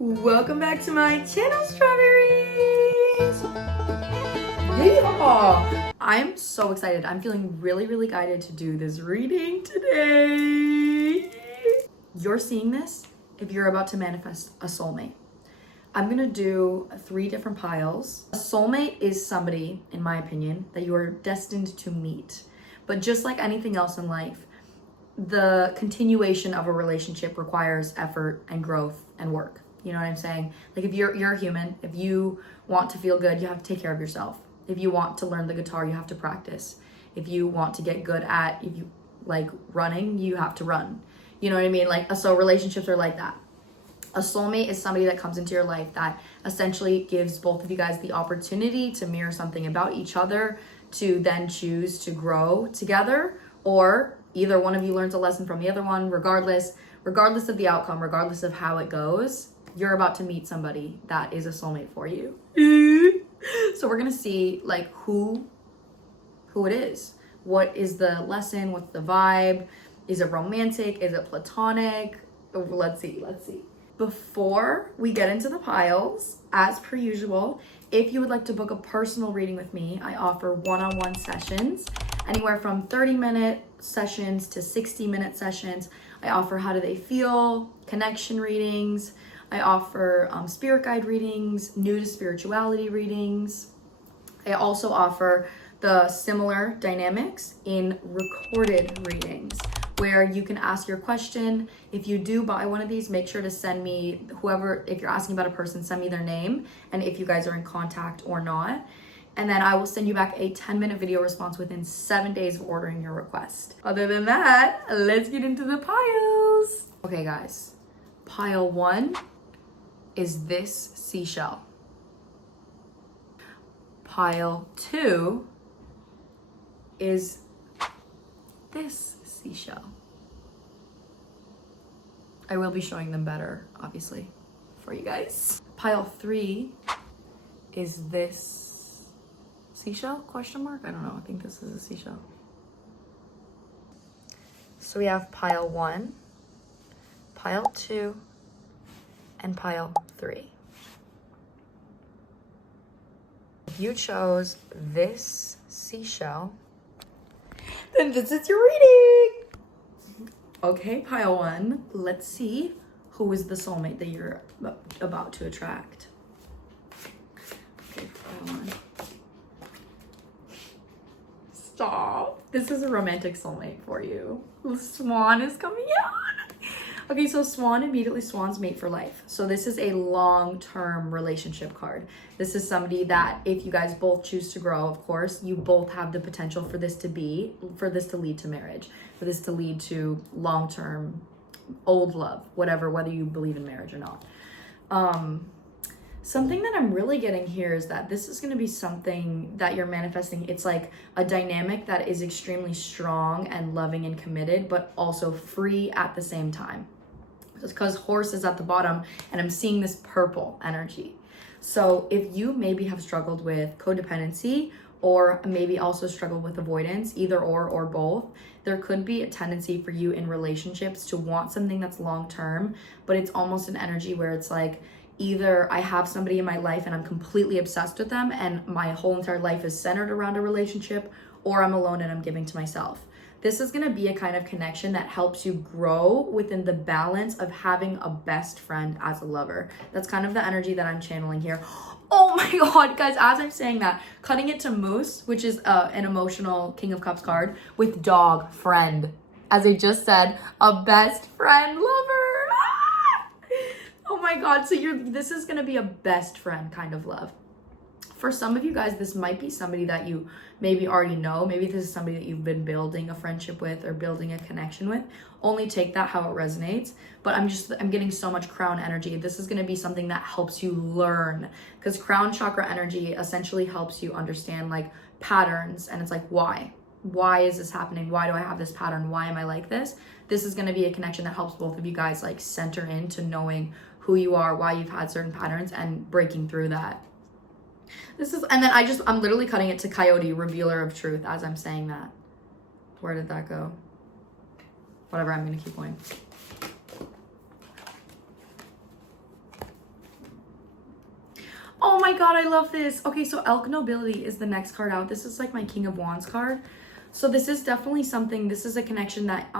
Welcome back to my channel, strawberries. Yeah, I'm so excited. I'm feeling really guided to do this reading today. You're seeing this if you're about to manifest a soulmate. I'm gonna do 3 different piles. A soulmate is somebody, in my opinion, that you are destined to meet. But just like anything else in life, the continuation of a relationship requires effort and growth and work. You know what I'm saying? Like if you're a human, if you want to feel good, you have to take care of yourself. If you want to learn the guitar, you have to practice. If you want to get good at, if you like running, you have to run. You know what I mean? Like, so relationships are like that. A soulmate is somebody that comes into your life that essentially gives both of you guys the opportunity to mirror something about each other, to then choose to grow together, or either one of you learns a lesson from the other one. Regardless of the outcome, regardless of how it goes, you're about to meet somebody that is a soulmate for you. So we're gonna see like who it is. What is the lesson? What's the vibe? Is it romantic? Is it platonic? Let's see. Before we get into the piles, as per usual, if you would like to book a personal reading with me, I offer one-on-one sessions, anywhere from 30-minute sessions to 60-minute sessions. I offer how do they feel, connection readings. I offer spirit guide readings, new to spirituality readings. I also offer the similar dynamics in recorded readings, where you can ask your question. If you do buy one of these, make sure to send me if you're asking about a person, send me their name and if you guys are in contact or not. And then I will send you back a 10-minute video response within 7 days of ordering your request. Other than that, let's get into the piles. Okay guys, pile 1 is this seashell. Pile 2 is this seashell. I will be showing them better, obviously, for you guys. Pile 3 is this seashell, question mark? I don't know, I think this is a seashell. So we have pile 1, pile 2, and pile 3. If you chose this seashell, then this is your reading. Okay, pile 1, let's see who is the soulmate that you're about to attract. Okay, pile 1. Stop. This is a romantic soulmate for you. The swan is coming out. Okay, so swan, immediately swans mate for life. So this is a long-term relationship card. This is somebody that if you guys both choose to grow, of course, you both have the potential for this to lead to marriage, for this to lead to long-term old love, whatever, whether you believe in marriage or not. Something that I'm really getting here is that this is going to be something that you're manifesting. It's like a dynamic that is extremely strong and loving and committed, but also free at the same time. Because horse is at the bottom and I'm seeing this purple energy. So if you maybe have struggled with codependency or maybe also struggled with avoidance, either or both, there could be a tendency for you in relationships to want something that's long-term, but it's almost an energy where it's like, either I have somebody in my life and I'm completely obsessed with them and my whole entire life is centered around a relationship, or I'm alone and I'm giving to myself. This is going to be a kind of connection that helps you grow within the balance of having a best friend as a lover. That's kind of the energy that I'm channeling here. Oh my God, guys, as I'm saying that, cutting it to Moose, which is an emotional King of Cups card, with dog, friend. As I just said, a best friend lover. Oh my God, so this is gonna be a best friend kind of love. For some of you guys, this might be somebody that you maybe already know. Maybe this is somebody that you've been building a friendship with or building a connection with. Only take that how it resonates. But I'm getting so much crown energy. This is gonna be something that helps you learn, because crown chakra energy essentially helps you understand like patterns, and it's like, why? Why is this happening? Why do I have this pattern? Why am I like this? This is gonna be a connection that helps both of you guys like center into knowing who you are, why you've had certain patterns, and breaking through that. And then I'm literally cutting it to Coyote, revealer of truth, as I'm saying that. Where did that go? Whatever, I'm gonna keep going. Oh my God, I love this. Okay, so Elk Nobility is the next card out. This is like my King of Wands card. So this is definitely something, this is a connection that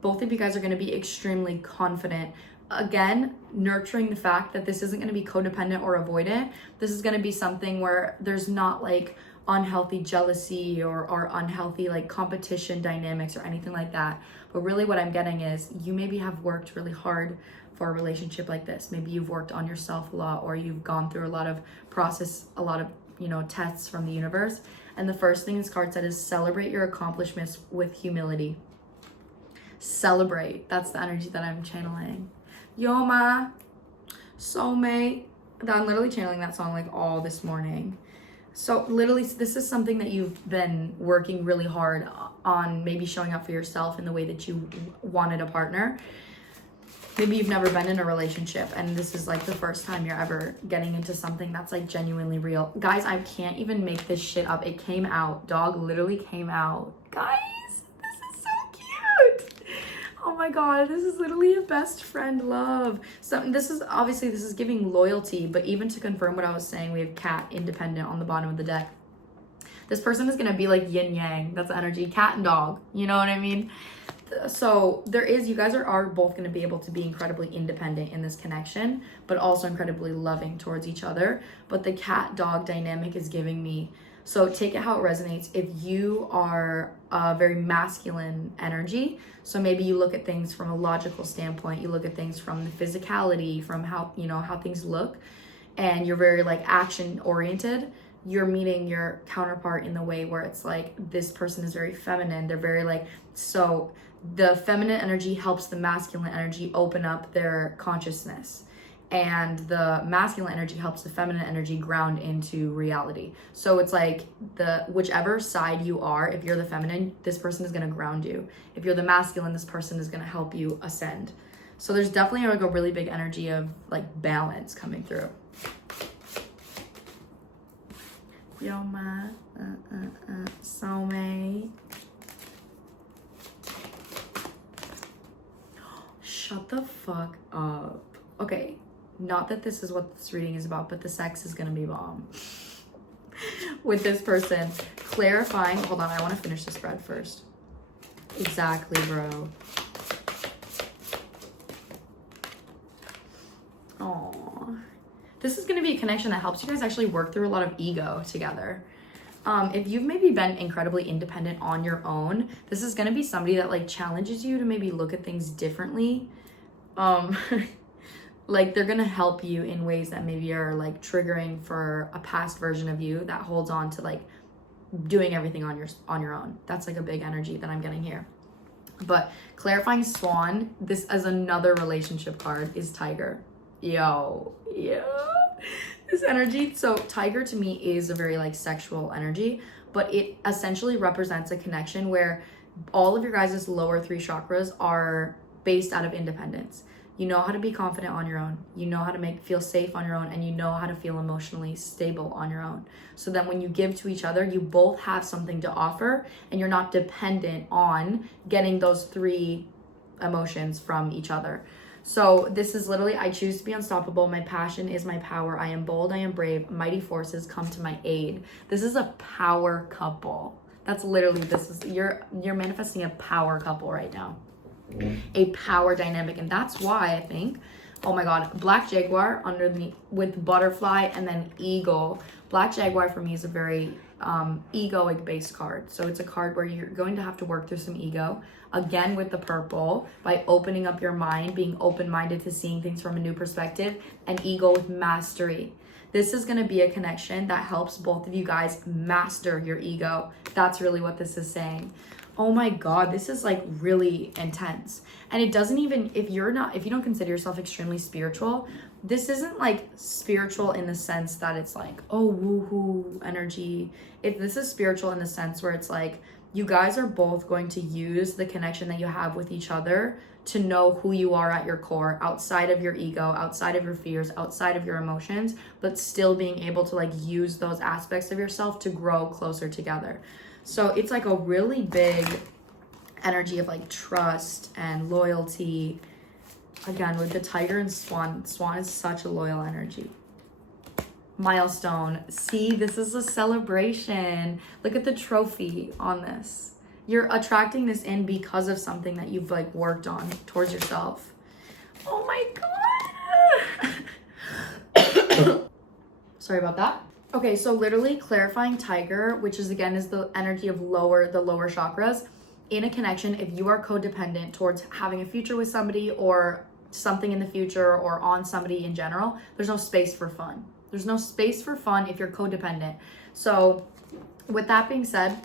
both of you guys are going to be extremely confident. Again, nurturing the fact that this isn't going to be codependent or avoidant. This is going to be something where there's not like unhealthy jealousy or unhealthy like competition dynamics or anything like that. But really what I'm getting is you maybe have worked really hard for a relationship like this. Maybe you've worked on yourself a lot, or you've gone through a lot of process, a lot of, you know, tests from the universe. And the first thing this card said is celebrate your accomplishments with humility. Celebrate. That's the energy that I'm channeling. Yo, ma, soulmate. I'm literally channeling that song like all this morning. So literally, this is something that you've been working really hard on, maybe showing up for yourself in the way that you wanted a partner. Maybe you've never been in a relationship and this is like the first time you're ever getting into something that's like genuinely real. Guys, I can't even make this shit up. It came out. Dog literally came out. Guys, this is so cute. Oh my God, this is literally a best friend love. So this is giving loyalty, but even to confirm what I was saying, we have cat independent on the bottom of the deck. This person is going to be like yin yang. That's the energy. Cat and dog. You know what I mean? So you guys are both going to be able to be incredibly independent in this connection, but also incredibly loving towards each other. But the cat dog dynamic is giving me, so take it how it resonates. If you are a very masculine energy, so maybe you look at things from a logical standpoint, you look at things from the physicality, from how, you know, how things look, and you're very like action oriented, you're meeting your counterpart in the way where it's like this person is very feminine. They're very like, so the feminine energy helps the masculine energy open up their consciousness, and the masculine energy helps the feminine energy ground into reality. So it's like whichever side you are, if you're the feminine, this person is going to ground you. If you're the masculine, this person is going to help you ascend. So there's definitely like a really big energy of like balance coming through. Yo, my soulmate. Shut the fuck up. Okay, not that this is what this reading is about, but the sex is gonna be bomb. With this person, clarifying, hold on, I wanna finish the spread first. Exactly, bro. Aww. This is gonna be a connection that helps you guys actually work through a lot of ego together. If you've maybe been incredibly independent on your own, this is going to be somebody that like challenges you to maybe look at things differently. Like they're going to help you in ways that maybe are like triggering for a past version of you that holds on to like doing everything on your own. That's like a big energy that I'm getting here. But clarifying Swan, this as another relationship card, is Tiger. Yo. This energy, so Tiger to me is a very like sexual energy, but it essentially represents a connection where all of your guys' lower 3 chakras are based out of independence. You know how to be confident on your own, you know how to feel safe on your own, and you know how to feel emotionally stable on your own. So then when you give to each other, you both have something to offer and you're not dependent on getting those 3 emotions from each other. So this is literally, I choose to be unstoppable. My passion is my power. I am bold. I am brave. Mighty forces come to my aid. This is a power couple. That's literally, you're manifesting a power couple right now. A power dynamic. And that's why I think, oh my God, Black Jaguar with butterfly and then eagle. Black Jaguar for me is a very egoic based card. So it's a card where you're going to have to work through some ego. Again, with the purple, by opening up your mind, being open-minded to seeing things from a new perspective, and eagle with mastery. This is going to be a connection that helps both of you guys master your ego. That's really what this is saying. Oh my God, this is like really intense. And it doesn't even, if you don't consider yourself extremely spiritual, this isn't like spiritual in the sense that it's like, oh, woohoo energy. This is spiritual in the sense where it's like, you guys are both going to use the connection that you have with each other to know who you are at your core, outside of your ego, outside of your fears, outside of your emotions, but still being able to like use those aspects of yourself to grow closer together. So it's like a really big energy of like trust and loyalty. Again, with the Tiger and Swan, Swan is such a loyal energy. milestone. See, this is a celebration. Look at the trophy on this. You're attracting this in because of something that you've like worked on towards yourself. Oh my God. Sorry about that. Okay, so literally clarifying tiger, which is again is the energy of the lower chakras. In a connection, if you are codependent towards having a future with somebody or something in the future or on somebody in general, there's no space for fun. There's no space for fun if you're codependent. So with that being said,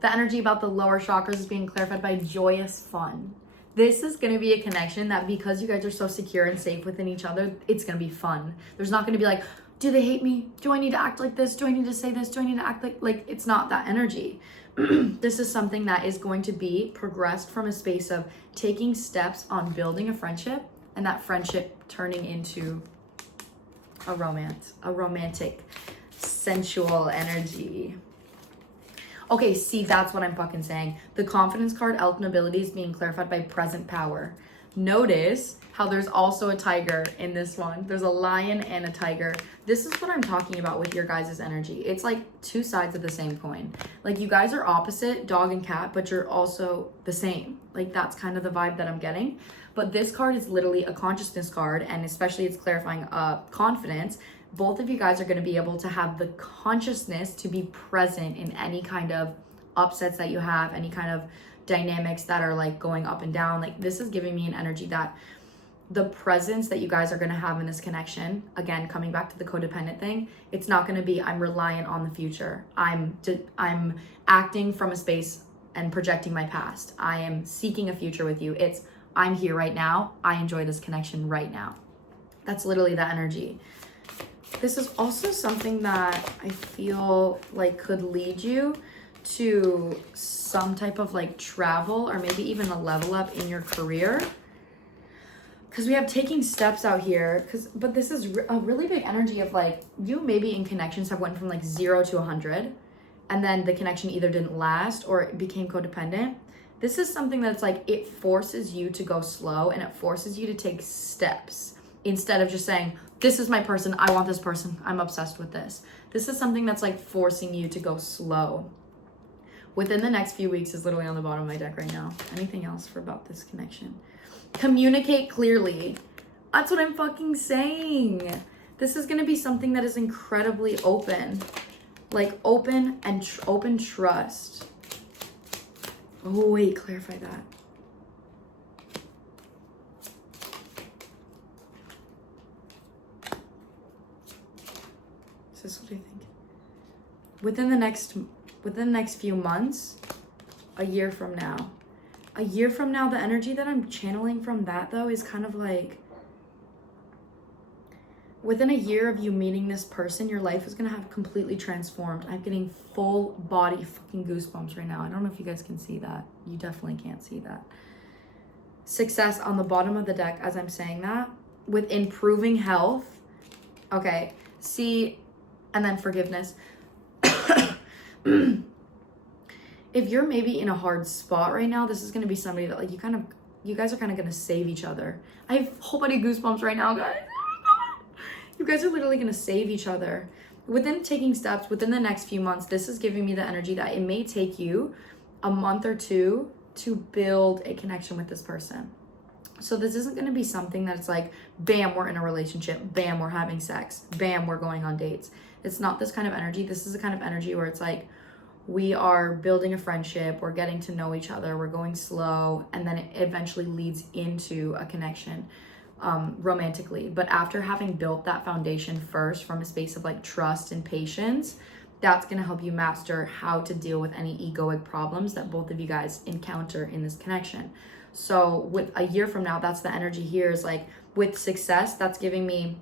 the energy about the lower chakras is being clarified by joyous fun. This is going to be a connection that because you guys are so secure and safe within each other, it's going to be fun. There's not going to be like, do they hate me? Do I need to act like this? Do I need to say this? Do I need to act like it's not that energy. This is something that is going to be progressed from a space of taking steps on building a friendship and that friendship turning into a romance, a romantic, sensual energy. Okay, see, that's what I'm fucking saying. The confidence card, elf nobility, is being clarified by present power. Notice how there's also a tiger in this one. There's a lion and a tiger. This is what I'm talking about with your guys' energy. It's like two sides of the same coin. Like you guys are opposite, dog and cat, but you're also the same. Like that's kind of the vibe that I'm getting. But this card is literally a consciousness card, and especially it's clarifying confidence. Both of you guys are going to be able to have the consciousness to be present in any kind of upsets that you have, any kind of dynamics that are like going up and down. Like this is giving me an energy that the presence that you guys are going to have in this connection, again, coming back to the codependent thing, it's not going to be I'm reliant on the future. I'm acting from a space and projecting my past. I am seeking a future with you. It's I'm here right now. I enjoy this connection right now. That's literally the energy. This is also something that I feel like could lead you to some type of like travel or maybe even a level up in your career. Because we have taking steps out here, but this is a really big energy of like, you maybe in connections have went from like 0 to 100, and then the connection either didn't last or it became codependent. This is something that's like, it forces you to go slow and it forces you to take steps instead of just saying, this is my person, I want this person, I'm obsessed with this. This is something that's like forcing you to go slow. Within the next few weeks is literally on the bottom of my deck right now. Anything else for about this connection? Communicate clearly. That's what I'm fucking saying. This is going to be something that is incredibly open. Like open and open trust. Oh wait, clarify that. Is this what I think? Within the next few months, a year from now. A year from now, the energy that I'm channeling from that though is kind of like, within a year of you meeting this person, your life is gonna have completely transformed. I'm getting full body fucking goosebumps right now. I don't know if you guys can see that. You definitely can't see that. Success on the bottom of the deck as I'm saying that, with improving health. Okay, see, and then forgiveness. If you're maybe in a hard spot right now, this is going to be somebody that like you guys are kind of going to save each other. I have whole body goosebumps right now, guys. You guys are literally going to save each other. Within taking steps, within the next few months, this is giving me the energy that it may take you a month or two to build a connection with this person. So this isn't going to be something that's like, bam, we're in a relationship. Bam, we're having sex. Bam, we're going on dates. It's not this kind of energy. This is the kind of energy where it's like, we are building a friendship, we're getting to know each other, we're going slow, and then it eventually leads into a connection romantically. But after having built that foundation first from a space of like trust and patience, that's going to help you master how to deal with any egoic problems that both of you guys encounter in this connection. So with a year from now, that's the energy here is like, with success, that's giving me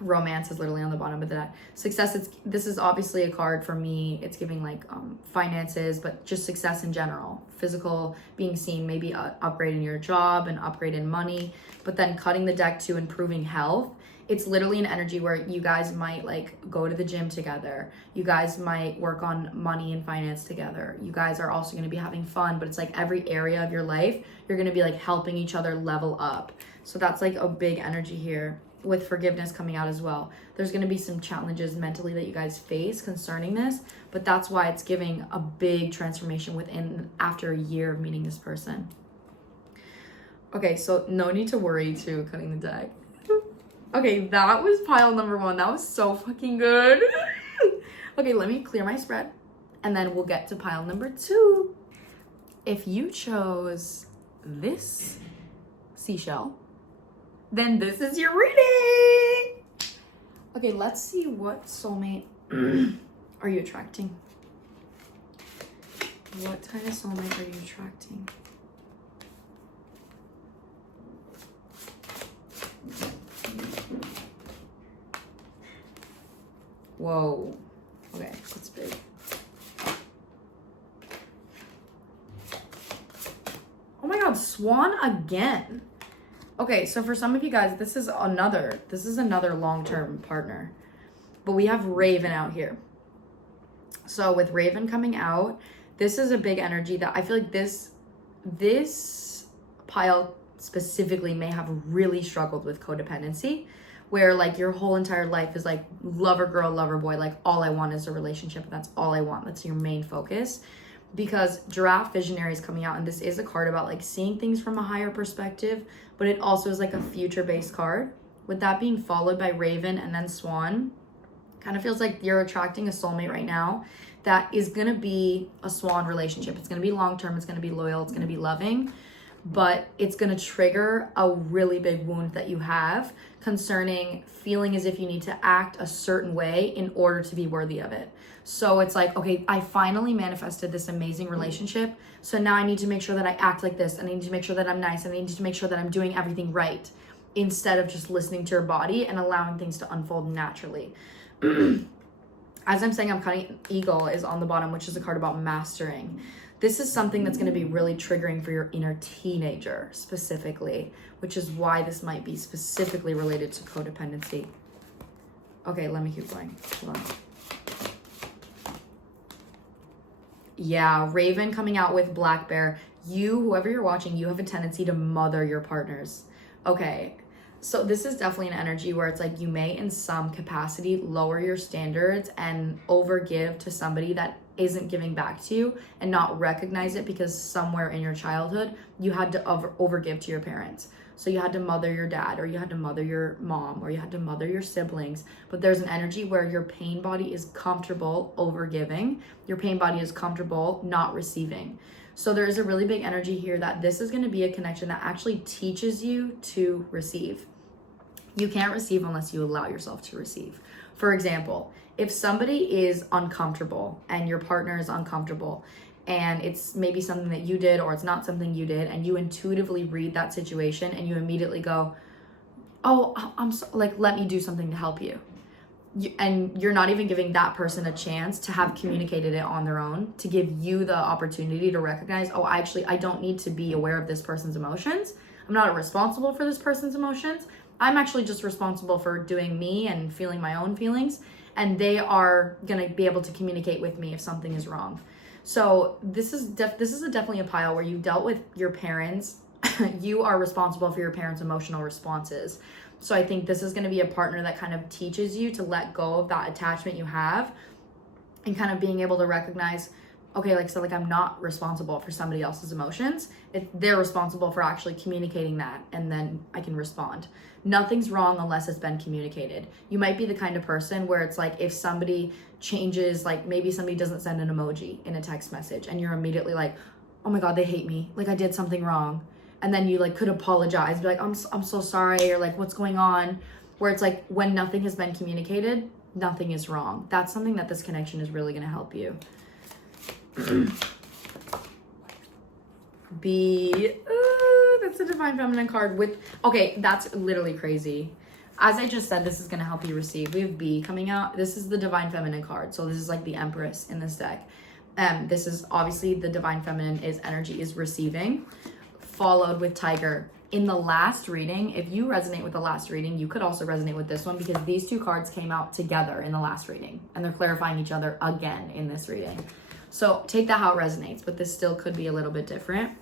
romance is literally on the bottom of that. Success, this is obviously a card for me. It's giving like finances, but just success in general. Physical, being seen, maybe upgrade in your job, an upgrade in money, but then cutting the deck to improving health. It's literally an energy where you guys might like go to the gym together. You guys might work on money and finance together. You guys are also going to be having fun, but it's like every area of your life, you're going to be like helping each other level up. So that's like a big energy here. with forgiveness coming out as well. There's going to be some challenges mentally that you guys face concerning this, but that's why it's giving a big transformation after a year of meeting this person. Okay, so no need to worry too, cutting the deck. Okay, that was pile number 1. That was so fucking good. Okay, let me clear my spread and then we'll get to pile number 2. If you chose this seashell, then this is your reading. Okay, let's see what soulmate are you attracting? What kind of soulmate are you attracting? Whoa. Okay, that's big. Oh my god, Swan again. Okay, so for some of you guys, this is another long-term partner. But we have Raven out here. So with Raven coming out, this is a big energy that I feel like this pile specifically may have really struggled with codependency, where like your whole entire life is like lover girl, lover boy, like all I want is a relationship. That's all I want. That's your main focus. Because Giraffe Visionary is coming out, and this is a card about like seeing things from a higher perspective, but it also is like a future-based card. With that being followed by Raven and then Swan, kind of feels like you're attracting a soulmate right now that is going to be a Swan relationship. It's going to be long-term, it's going to be loyal, it's going to be loving, but it's going to trigger a really big wound that you have concerning feeling as if you need to act a certain way in order to be worthy of it. So it's like, okay, I finally manifested this amazing relationship. So now I need to make sure that I act like this. I need to make sure that I'm nice. I need to make sure that I'm doing everything right instead of just listening to your body and allowing things to unfold naturally. As I'm saying, I'm cutting Eagle is on the bottom, which is a card about mastering. This is something that's going to be really triggering for your inner teenager specifically, which is why this might be specifically related to codependency. Okay, let me keep going. Hold on. Yeah, Raven coming out with Black Bear. You, whoever you're watching, you have a tendency to mother your partners. Okay, so this is definitely an energy where it's like you may in some capacity lower your standards and overgive to somebody that isn't giving back to you and not recognize it because somewhere in your childhood you had to overgive to your parents. So you had to mother your dad, or you had to mother your mom, or you had to mother your siblings. But there's an energy where your pain body is comfortable overgiving. Your pain body is comfortable not receiving. So there is a really big energy here that this is going to be a connection that actually teaches you to receive. You can't receive unless you allow yourself to receive. For example, if somebody is uncomfortable and your partner is uncomfortable, and it's maybe something that you did or it's not something you did, and you intuitively read that situation and you immediately go, oh, I'm so, like, let me do something to help you. And you're not even giving that person a chance to have communicated it on their own, to give you the opportunity to recognize, oh, actually, I don't need to be aware of this person's emotions. I'm not responsible for this person's emotions. I'm actually just responsible for doing me and feeling my own feelings. And they are going to be able to communicate with me if something is wrong. So this is definitely a pile where you dealt with your parents. You are responsible for your parents' emotional responses. So I think this is going to be a partner that kind of teaches you to let go of that attachment you have and kind of being able to recognize, okay, like I'm not responsible for somebody else's emotions. They're responsible for actually communicating that, and then I can respond. Nothing's wrong unless it's been communicated. You might be the kind of person where it's like if somebody changes, like maybe somebody doesn't send an emoji in a text message and you're immediately like, oh my God, they hate me. Like I did something wrong. And then you like could apologize, be like, I'm so sorry, or like, what's going on? Where it's like when nothing has been communicated, nothing is wrong. That's something that this connection is really going to help you. B, that's a Divine Feminine card with, okay, that's literally crazy. As I just said, this is going to help you receive. We have B coming out. This is the Divine Feminine card. So this is like the Empress in this deck. This is obviously the Divine Feminine energy is receiving, followed with Tiger. In the last reading, if you resonate with the last reading, you could also resonate with this one because these two cards came out together in the last reading and they're clarifying each other again in this reading. So take that how it resonates, but this still could be a little bit different.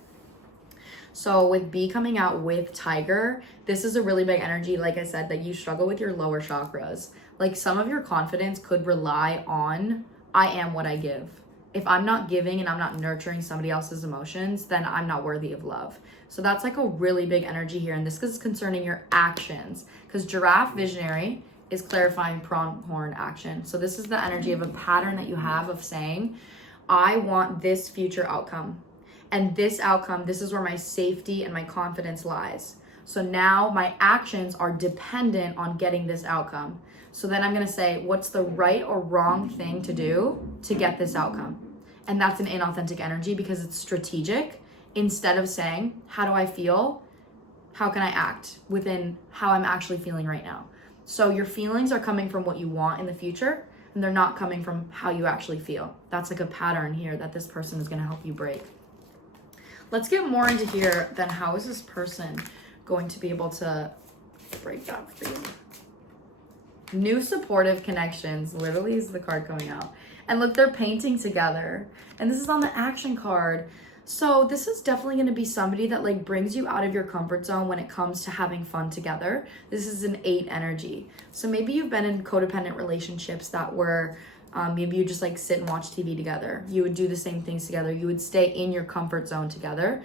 So with B coming out with Tiger, this is a really big energy, like I said, that you struggle with your lower chakras. Like some of your confidence could rely on, I am what I give. If I'm not giving and I'm not nurturing somebody else's emotions, then I'm not worthy of love. So that's like a really big energy here. And this is concerning your actions, because giraffe visionary is clarifying pronghorn action. So this is the energy of a pattern that you have of saying, I want this future outcome. And this outcome, this is where my safety and my confidence lies. So now my actions are dependent on getting this outcome. So then I'm gonna say, what's the right or wrong thing to do to get this outcome? And that's an inauthentic energy because it's strategic. Instead of saying, how do I feel? How can I act within how I'm actually feeling right now? So your feelings are coming from what you want in the future, and they're not coming from how you actually feel. That's like a pattern here that this person is gonna help you break. Let's get more into here, then how is this person going to be able to break that for you? New supportive connections, literally is the card coming out. And look, they're painting together. And this is on the action card. So this is definitely going to be somebody that like brings you out of your comfort zone when it comes to having fun together. This is an 8 energy. So maybe you've been in codependent relationships that were, maybe you just like sit and watch TV together. You would do the same things together. You would stay in your comfort zone together.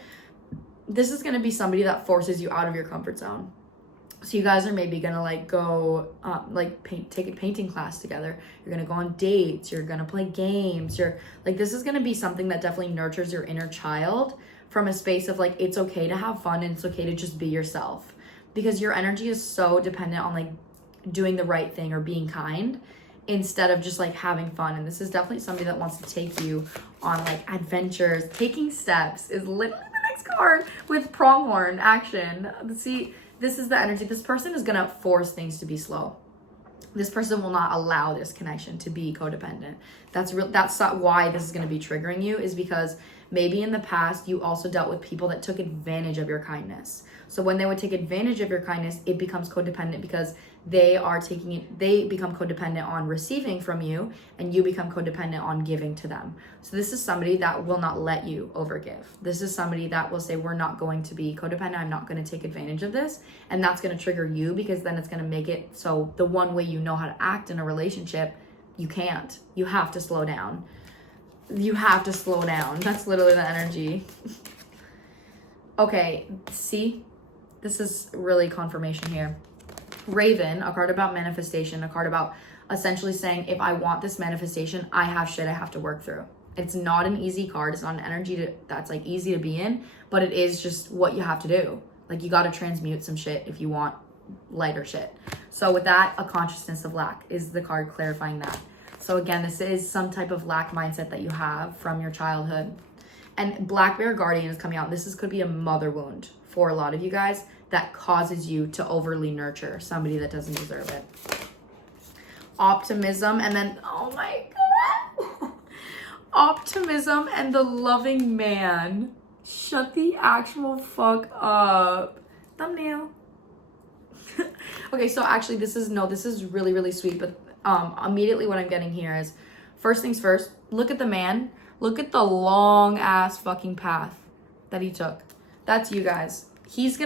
This is going to be somebody that forces you out of your comfort zone. So you guys are maybe gonna like go take a painting class together. You're gonna go on dates. You're gonna play games. You're like, this is gonna be something that definitely nurtures your inner child from a space of like, it's okay to have fun and it's okay to just be yourself, because your energy is so dependent on like doing the right thing or being kind instead of just like having fun. And this is definitely somebody that wants to take you on like adventures. Taking steps is literally the next card with pronghorn action. See, this is the energy. This person is gonna force things to be slow. This person will not allow this connection to be codependent. That's not why this is gonna be triggering you, is because maybe in the past you also dealt with people that took advantage of your kindness. So when they would take advantage of your kindness, it becomes codependent because they become codependent on receiving from you, and you become codependent on giving to them. So this is somebody that will not let you overgive. This is somebody that will say, we're not going to be codependent. I'm not going to take advantage of this. And that's going to trigger you, because then it's going to make it so the one way you know how to act in a relationship, you can't. You have to slow down. You have to slow down. That's literally the energy. Okay, see? This is really confirmation here. Raven, a card about manifestation, a card about essentially saying, if I want this manifestation, I have shit I have to work through. It's not an easy card. It's not an energy that's like easy to be in, but it is just what you have to do. Like, you got to transmute some shit if you want lighter shit. So with that, a consciousness of lack is the card clarifying that. So again, this is some type of lack mindset that you have from your childhood. And Black Bear Guardian is coming out. This could be a mother wound for a lot of you guys that causes you to overly nurture somebody that doesn't deserve it. Optimism, and then, oh my God. Optimism and the loving man. Shut the actual fuck up. Thumbnail. Okay, so actually this is really, really sweet, but immediately what I'm getting here is, first things first, look at the man. Look at the long ass fucking path that he took. That's you guys. This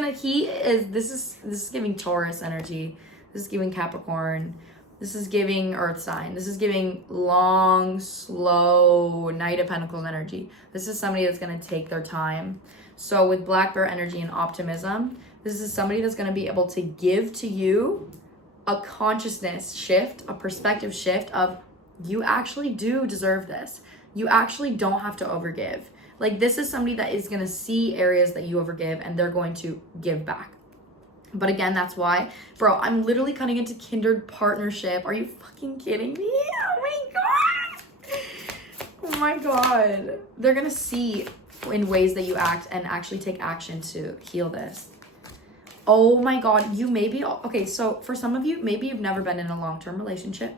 is giving Taurus energy. This is giving Capricorn. This is giving Earth sign. This is giving long, slow Knight of Pentacles energy. This is somebody that's going to take their time. So with Black Bear energy and optimism, this is somebody that's going to be able to give to you a consciousness shift, a perspective shift of, you actually do deserve this. You actually don't have to overgive. Like, this is somebody that is going to see areas that you overgive, and they're going to give back. But again, that's why, bro, I'm literally cutting into kindred partnership. Are you fucking kidding me? Oh my God. Oh my God. They're going to see in ways that you act and actually take action to heal this. Oh my God. You may be, okay, so for some of you, maybe you've never been in a long-term relationship,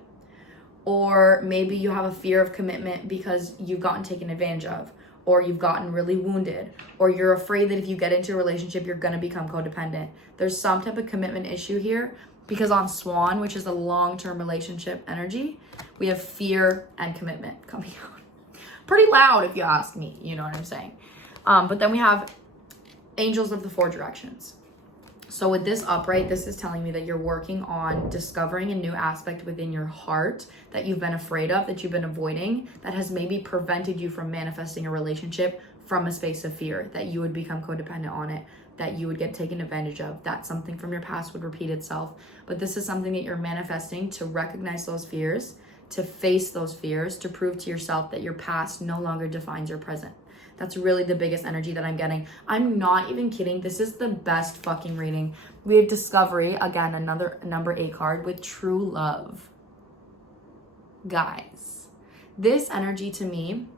or maybe you have a fear of commitment because you've gotten taken advantage of, or you've gotten really wounded, or you're afraid that if you get into a relationship, you're going to become codependent. There's some type of commitment issue here, because on Swan, which is a long-term relationship energy, we have fear and commitment coming out. Pretty loud if you ask me, you know what I'm saying? But then we have angels of the four directions. So with this upright, this is telling me that you're working on discovering a new aspect within your heart that you've been afraid of, that you've been avoiding, that has maybe prevented you from manifesting a relationship from a space of fear, that you would become codependent on it, that you would get taken advantage of, that something from your past would repeat itself. But this is something that you're manifesting to recognize those fears, to face those fears, to prove to yourself that your past no longer defines your present. That's really the biggest energy that I'm getting. I'm not even kidding. This is the best fucking reading. We have Discovery, again, another number 8 card with true love. Guys, this energy to me,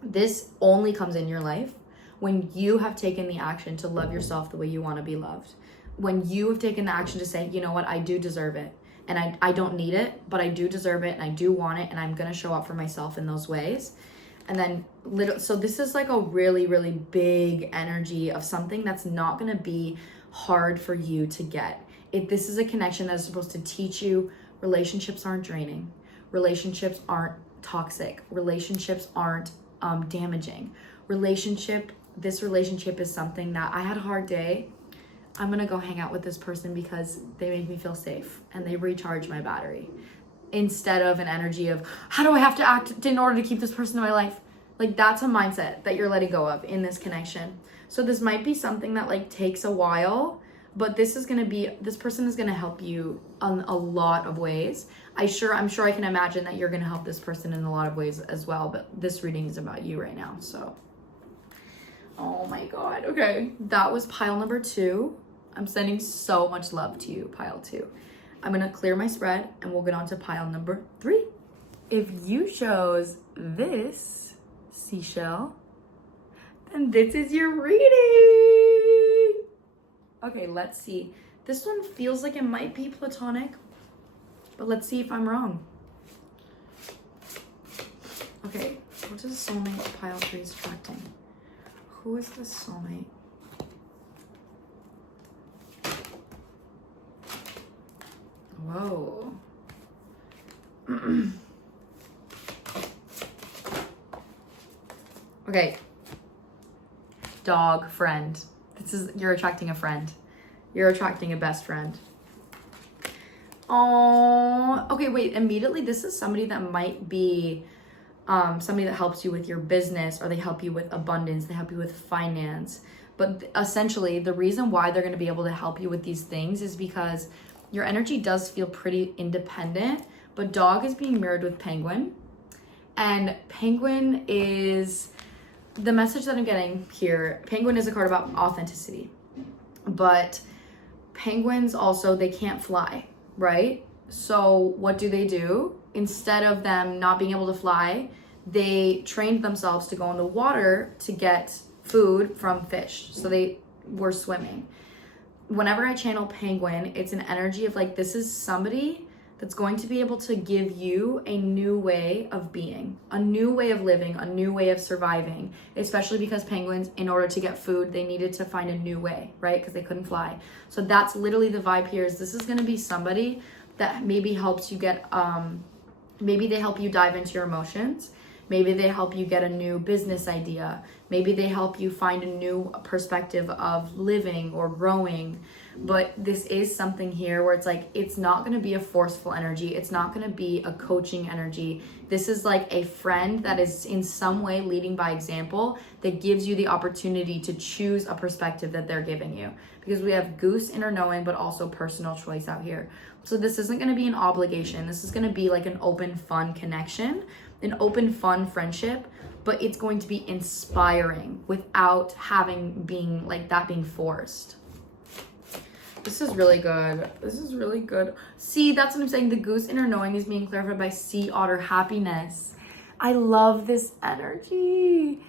this only comes in your life when you have taken the action to love yourself the way you want to be loved. When you have taken the action to say, you know what, I do deserve it. And I don't need it, but I do deserve it and I do want it, and I'm going to show up for myself in those ways. And then so this is like a really, really big energy of something that's not going to be hard for you to get. This is a connection that is supposed to teach you relationships aren't draining. Relationships aren't toxic. Relationships aren't damaging. This relationship is something that I had a hard day. I'm going to go hang out with this person because they make me feel safe and they recharge my battery. Instead of an energy of, how do I have to act in order to keep this person in my life? Like, that's a mindset that you're letting go of in this connection. So this might be something that like takes a while, but this person is going to help you in a lot of ways. I'm sure I can imagine that you're going to help this person in a lot of ways as well, but this reading is about you right now. So, oh my God. Okay. That was pile number 2. I'm sending so much love to you, pile 2. I'm going to clear my spread and we'll get on to pile number 3. If you chose this seashell, then this is your reading. Okay, let's see. This one feels like it might be platonic, but let's see if I'm wrong. Okay, what is soulmate pile 3 is attracting? Who is this soulmate? Whoa. Okay. Dog friend. You're attracting a friend. You're attracting a best friend. Oh, okay, wait, immediately this is somebody that might be somebody that helps you with your business, or they help you with abundance, they help you with finance. But essentially, the reason why they're going to be able to help you with these things is because your energy does feel pretty independent, but dog is being mirrored with penguin. And penguin is the message that I'm getting here. Penguin is a card about authenticity, but penguins also, they can't fly, right? So what do? Instead of them not being able to fly, they trained themselves to go in the water to get food from fish. So they were swimming. Whenever I channel penguin, it's an energy of like, this is somebody that's going to be able to give you a new way of being, a new way of living, a new way of surviving, especially because penguins, in order to get food, they needed to find a new way, right? Because they couldn't fly. So that's literally the vibe here. Is this is going to be somebody that maybe helps you get, maybe they help you dive into your emotions. Maybe they help you get a new business idea. Maybe they help you find a new perspective of living or growing. But this is something here where it's like, it's not going to be a forceful energy. It's not going to be a coaching energy. This is like a friend that is in some way leading by example, that gives you the opportunity to choose a perspective that they're giving you. Because we have goose, inner knowing, but also personal choice out here. So this isn't going to be an obligation. This is going to be like an open, fun connection, an open, fun friendship, but it's going to be inspiring without being forced. This is really good. This is really good. See, that's what I'm saying. The goose inner knowing is being clarified by sea otter happiness. I love this energy.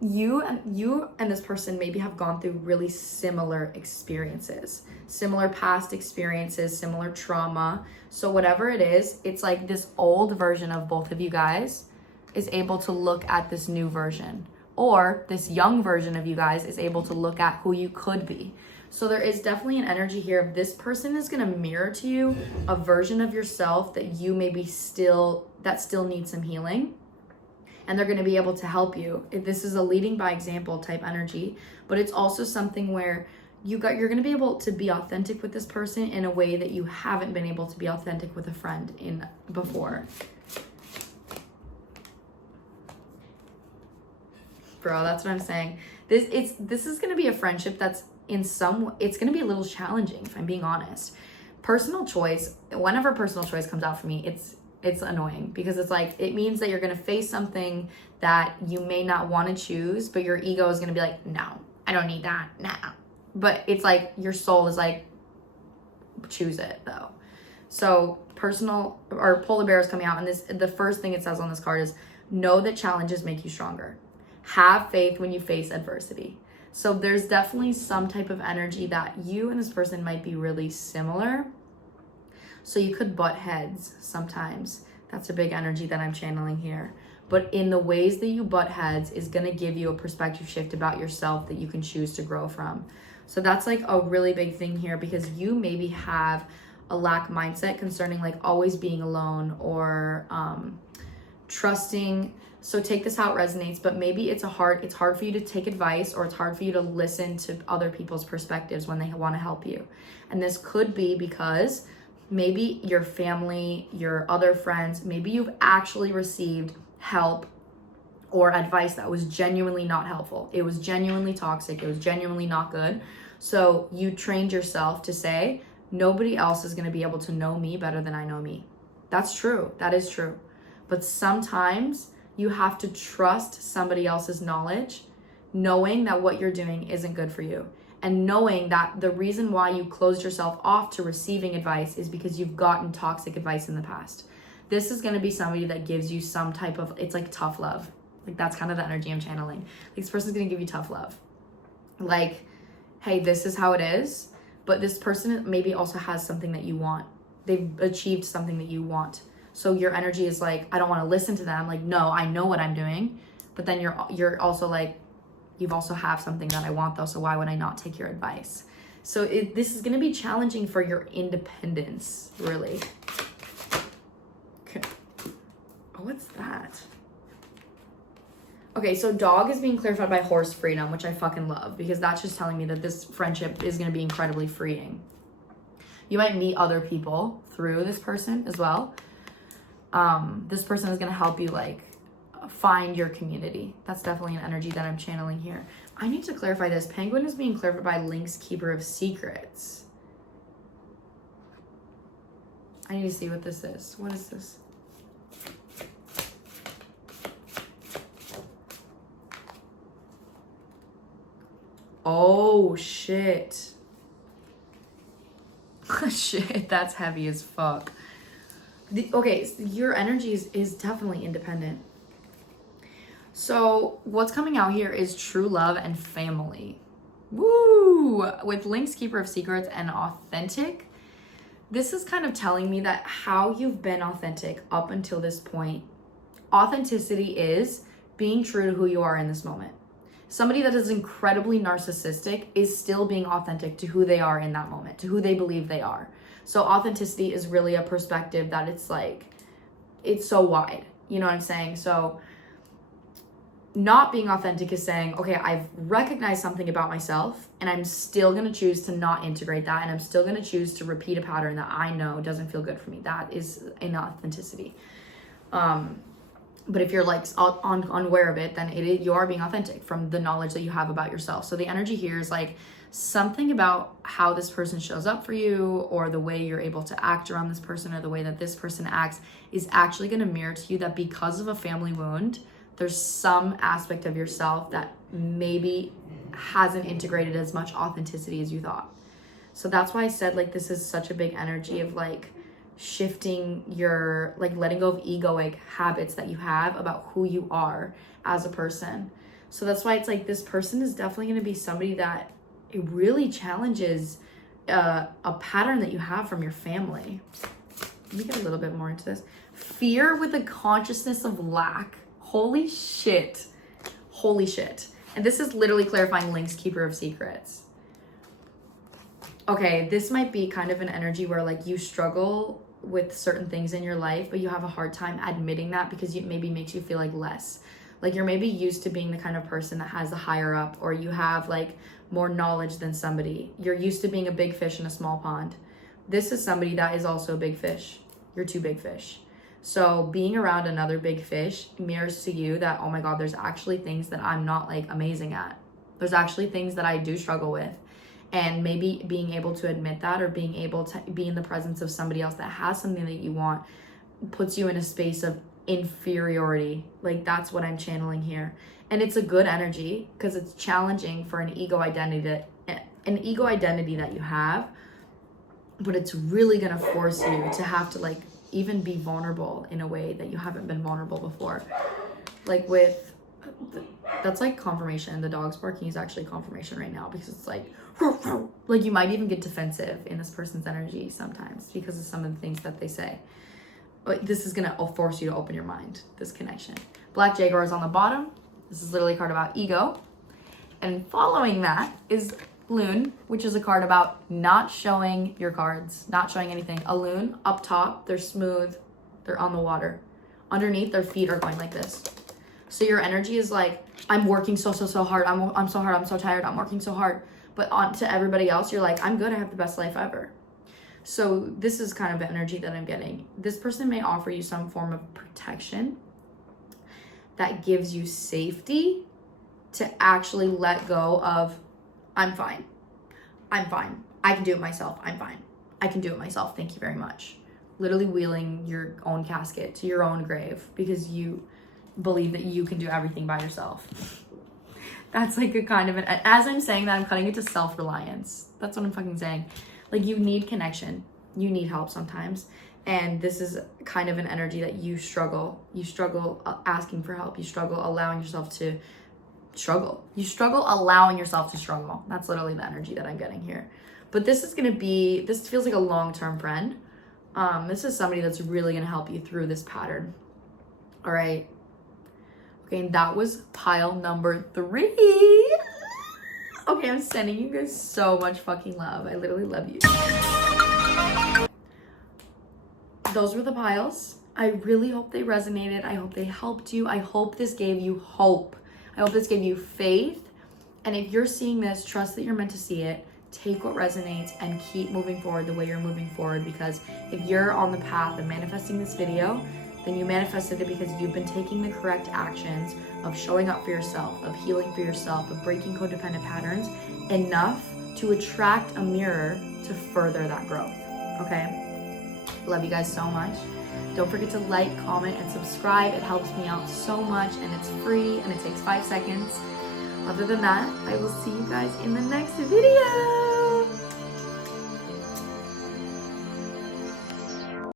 You and this person maybe have gone through really similar experiences, similar past experiences, similar trauma. So whatever it is, it's like this old version of both of you guys is able to look at this new version, or this young version of you guys is able to look at who you could be. So there is definitely an energy here of this person is going to mirror to you a version of yourself that you maybe still needs some healing. and they're going to be able to help you. This is a leading by example type energy, but it's also something where you're going to be able to be authentic with this person in a way that you haven't been able to be authentic with a friend in before. Bro, that's what I'm saying. This is going to be a friendship that's it's going to be a little challenging, if I'm being honest. Personal choice, whenever personal choice comes out for me, it's annoying, because it's like, it means that you're going to face something that you may not want to choose, but your ego is going to be like, no, I don't need that. Nah. But it's like your soul is like, choose it though. So personal or polar bear is coming out, and the first thing it says on this card is, know that challenges make you stronger. Have faith when you face adversity. So there's definitely some type of energy that you and this person might be really similar. So you could butt heads sometimes. That's a big energy that I'm channeling here. But in the ways that you butt heads is going to give you a perspective shift about yourself that you can choose to grow from. So that's like a really big thing here, because you maybe have a lack mindset concerning like always being alone or trusting. So take this how it resonates, but maybe it's hard for you to take advice, or it's hard for you to listen to other people's perspectives when they want to help you. And this could be because maybe your family, your other friends, maybe you've actually received help or advice that was genuinely not helpful. It was genuinely toxic. It was genuinely not good. So you trained yourself to say, nobody else is going to be able to know me better than I know me. That's true. That is true. But sometimes you have to trust somebody else's knowledge, knowing that what you're doing isn't good for you. And knowing that the reason why you closed yourself off to receiving advice is because you've gotten toxic advice in the past. This is going to be somebody that gives you some type of, it's like tough love. Like that's kind of the energy I'm channeling. Like this person's going to give you tough love. Like, hey, this is how it is. But this person maybe also has something that you want. They've achieved something that you want. So your energy is like, I don't want to listen to them. Like, no, I know what I'm doing. But then you're also like, you've also have something that I want though. So why would I not take your advice? So this is going to be challenging for your independence, really. Okay. Oh, what's that? Okay, so dog is being clarified by horse freedom, which I fucking love, because that's just telling me that this friendship is going to be incredibly freeing. You might meet other people through this person as well. This person is going to help you like find your community. That's definitely an energy that I'm channeling here. I need to clarify this. Penguin is being clarified by Lynx, keeper of secrets. I need to see what this is. What is this? Oh, shit. Shit, that's heavy as fuck. Okay, so your energy is definitely independent. So what's coming out here is true love and family. Woo! With Lynx, keeper of secrets, and authentic. This is kind of telling me that how you've been authentic up until this point. Authenticity is being true to who you are in this moment. Somebody that is incredibly narcissistic is still being authentic to who they are in that moment, to who they believe they are. So authenticity is really a perspective that it's like, it's so wide. You know what I'm saying? So not being authentic is saying, okay, I've recognized something about myself and I'm still going to choose to not integrate that. And I'm still going to choose to repeat a pattern that I know doesn't feel good for me. That is inauthenticity. But if you're like unaware of it, then you are being authentic from the knowledge that you have about yourself. So the energy here is like something about how this person shows up for you, or the way you're able to act around this person, or the way that this person acts is actually going to mirror to you that because of a family wound, there's some aspect of yourself that maybe hasn't integrated as much authenticity as you thought. So that's why I said like this is such a big energy of like shifting your, like letting go of egoic habits that you have about who you are as a person. So that's why it's like this person is definitely going to be somebody that it really challenges a pattern that you have from your family. Let me get a little bit more into this. Fear with a consciousness of lack. Holy shit. Holy shit. And this is literally clarifying Lynx, keeper of secrets. Okay, this might be kind of an energy where like you struggle with certain things in your life, but you have a hard time admitting that because it maybe makes you feel like less. Like you're maybe used to being the kind of person that has the higher up, or you have like more knowledge than somebody. You're used to being a big fish in a small pond. This is somebody that is also a big fish. You're two big fish. So being around another big fish mirrors to you that, oh my God, there's actually things that I'm not like amazing at. There's actually things that I do struggle with. And maybe being able to admit that, or being able to be in the presence of somebody else that has something that you want, puts you in a space of inferiority. Like that's what I'm channeling here. And it's a good energy because it's challenging for an ego identity that you have, but it's really gonna force you to have to like even be vulnerable in a way that you haven't been vulnerable before. Like that's like confirmation. The dog's barking is actually confirmation right now, because it's like you might even get defensive in this person's energy sometimes because of some of the things that they say. But this is gonna force you to open your mind, this connection. Black Jaguar is on the bottom. This is literally a card about ego. And following that is Loon, which is a card about not showing your cards, not showing anything. A loon, up top, they're smooth, they're on the water. Underneath, their feet are going like this. So your energy is like, I'm working so hard. I'm so hard, I'm so tired, I'm working so hard. But on to everybody else, you're like, I'm good, I have the best life ever. So this is kind of the energy that I'm getting. This person may offer you some form of protection that gives you safety to actually let go of, I'm fine. I'm fine. I can do it myself. I'm fine. I can do it myself. Thank you very much. Literally wheeling your own casket to your own grave because you believe that you can do everything by yourself. That's like a kind of an, as I'm saying that, I'm cutting it to self-reliance. That's what I'm fucking saying. Like you need connection. You need help sometimes. And this is kind of an energy that you struggle. You struggle asking for help. You struggle allowing yourself to struggle. You struggle allowing yourself to struggle. That's literally the energy that I'm getting here. But this is going to be, this feels like a long-term friend. This is somebody that's really going to help you through this pattern. All right. Okay, and that was pile number 3. Okay, I'm sending you guys so much fucking love. I literally love you. Those were the piles. I really hope they resonated. I hope they helped you. I hope this gave you hope. I hope this gave you faith. And if you're seeing this, trust that you're meant to see it. Take what resonates and keep moving forward the way you're moving forward. Because if you're on the path of manifesting this video, then you manifested it because you've been taking the correct actions of showing up for yourself, of healing for yourself, of breaking codependent patterns enough to attract a mirror to further that growth. Okay? Love you guys so much. Don't forget to like, comment, and subscribe. It helps me out so much, and it's free, and it takes 5 seconds. Other than that, I will see you guys in the next video.